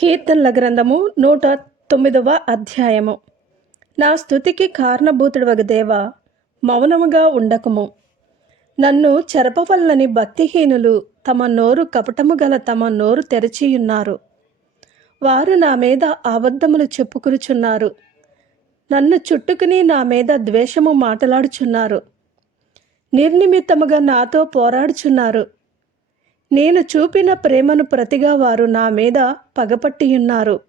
కీర్తనల గ్రంథము నూట తొమ్మిదవ అధ్యాయము. నా స్థుతికి కారణభూతుడవగ దేవ మౌనముగా ఉండకము. నన్ను చెరపవల్లని భక్తిహీనులు తమ నోరు కపటము గల తమ నోరు తెరచియున్నారు. వారు నా మీద అబద్ధములు చెప్పుకురుచున్నారు. నన్ను చుట్టుకుని నా మీద ద్వేషము మాటలాడుచున్నారు. నిర్నిమిత్తముగా నాతో పోరాడుచున్నారు. నేను చూపిన ప్రేమను ప్రతిగా వారు నా మీద పగపట్టియున్నారు.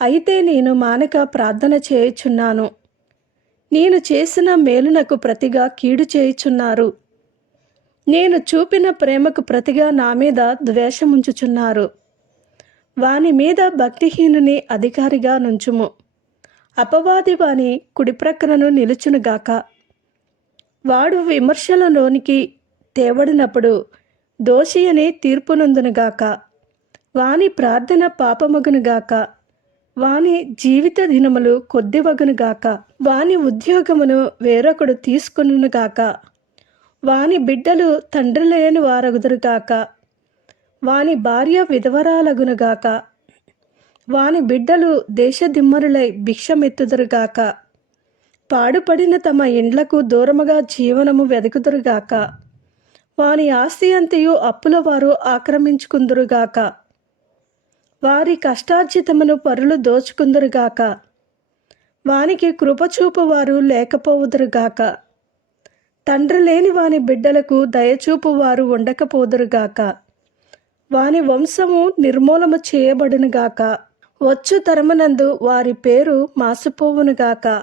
అయితే నేను మానక ప్రార్థన చేయుచున్నాను. నేను చేసిన మేలునకు ప్రతిగా కీడు చేయుచున్నారు. నేను చూపిన ప్రేమకు ప్రతిగా నా మీద ద్వేషముంచుచున్నారు. వాని మీద భక్తిహీనుని అధికారిగా నుంచుము. అపవాది వాని కుడిప్రక్కనను నిలుచునుగాక. వాడు విమర్శలలోనికి తేవడినప్పుడు దోషి అని తీర్పునందునుగాక వాని ప్రార్థన పాపమగునుగాక వాని జీవిత దినములు కొద్దివగునుగాక వాని ఉద్యోగమును వేరొకడు తీసుకునుగాక వాని బిడ్డలు తండ్రి లేని వారగుదురుగాక వాని భార్య విధవరాలగునుగాక వాని బిడ్డలు దేశదిమ్మరులై భిక్షమెత్తుదురుగాక పాడుపడిన తమ ఇండ్లకు దూరముగా జీవనము వెదుకుదురుగాక వాని ఆస్తి అంతయు అప్పుల వారు ఆక్రమించుకుందురుగాక. వారి కష్టార్జితమును పరులు దోచుకుందురుగాక. వానికి కృపచూపువారు లేకపోవుదురుగాక. తండ్రి లేని వాని బిడ్డలకు దయచూపు వారు ఉండకపోదురుగాక. వాని వంశము నిర్మూలము చేయబడునుగాక. వచ్చు తరమునందు వారి పేరు మాసిపోవునుగాక.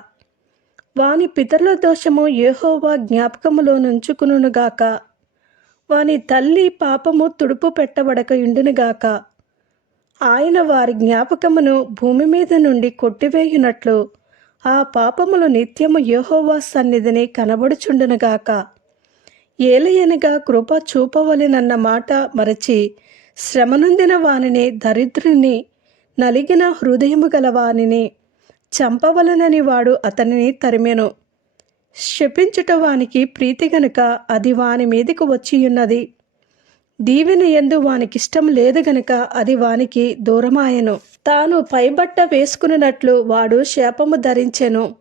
వాని పితరుల దోషము ఏహోవా జ్ఞాపకములో నుంచుకునుగాక వాని తల్లి పాపము తుడుపు పెట్టబడక ఇండునుగాక ఆయన వారి జ్ఞాపకమును భూమి మీద నుండి కొట్టివేయునట్లు ఆ పాపములు నిత్యము యహోవా సన్నిధిని కనబడుచుండునుగాక. ఏలయనగా కృప చూపవలెనన్న మాట మరచి శ్రమనొందిన వానిని దరిద్రుని నలిగిన హృదయము గల వానిని చంపవలనని వాడు అతనిని తరిమెను. శపించుట వానికి ప్రీతి గనుక అది వాని మీదకు వచ్చియున్నది. దీవెన ఎందు వానికిష్టం లేదు గనుక అది వానికి దూరమాయెను. తాను పైబట్ట వేసుకున్నట్లు వాడు శాపము ధరించెను.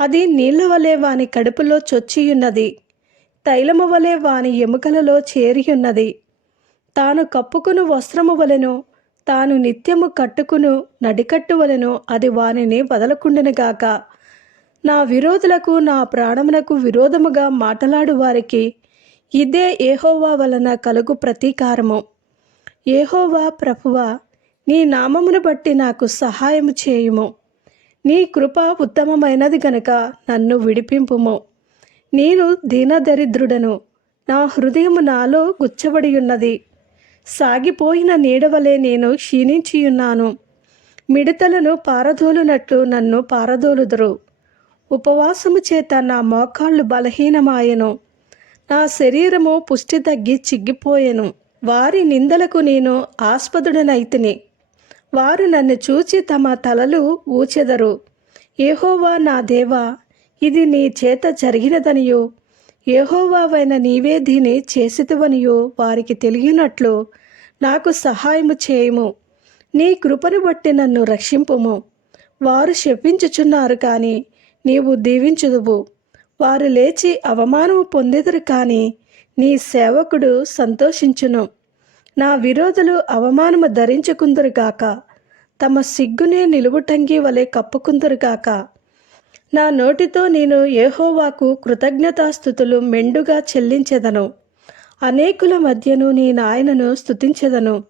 అది నీళ్ళ వలె వాని కడుపులో చొచ్చియున్నది. తైలము వలె వాని ఎముకలలో చేరియున్నది. తాను కప్పుకును వస్త్రము వలెను తాను నిత్యము కట్టుకును నడికట్టు వలెను అది వానిని వదలకుండెనుగాక నా విరోధులకు నా ప్రాణమునకు విరోధముగా మాటలాడు వారికి. ఇదే ఏహోవా వలన కలుగు ప్రతీకారము. ఏహోవా ప్రభువా నీ నామమును బట్టి నాకు సహాయము చేయుము. నీ కృప ఉత్తమమైనది గనక నన్ను విడిపింపుము. నేను దీనదరిద్రుడను. నా హృదయము నాలో గుచ్చబడి ఉన్నది సాగిపోయిన నీడవలే నేను క్షీణించియున్నాను. మిడతలను పారదోలునట్లు నన్ను పారదోలుదురు. ఉపవాసము చేత నా మోకాళ్ళు బలహీనమాయెను. నా శరీరము పుష్టి తగ్గి చిగ్గిపోయెను. వారి నిందలకు నేను ఆస్పదుడనైతిని. వారు నన్ను చూచి తమ తలలు ఊచెదరు. ఏహోవా నా దేవా ఇది నీ చేత జరిగినదనియో. ఏహోవావైన నీవే దీని చేసితువనియో వారికి తెలియనట్లు నాకు సహాయము చేయము. నీ కృపను బట్టి నన్ను రక్షింపుము. వారు శపించుచున్నారు కానీ నీవు దీవించుదువు. వారు లేచి అవమానము పొందెదరు కానీ నీ సేవకుడు సంతోషించును. నా విరోధులు అవమానము ధరించుకుందరుగాక తమ సిగ్గునే నిలువుటంగి వలె కప్పుకుందరుగాక నా నోటితో నేను ఏహోవాకు కృతజ్ఞతాస్థుతులు మెండుగా చెల్లించెదను. అనేకుల మధ్యను నీ నాయనను స్తుతించెదను.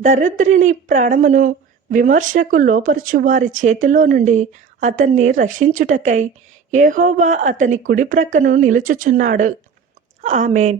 దరిద్రుని ప్రాణమును విమర్శకు లోపరుచు వారి చేతిలో నుండి అతన్ని రక్షించుటకై ఏహోబా అతని కుడి ప్రక్కను నిలుచుచున్నాడు. ఆమెన్.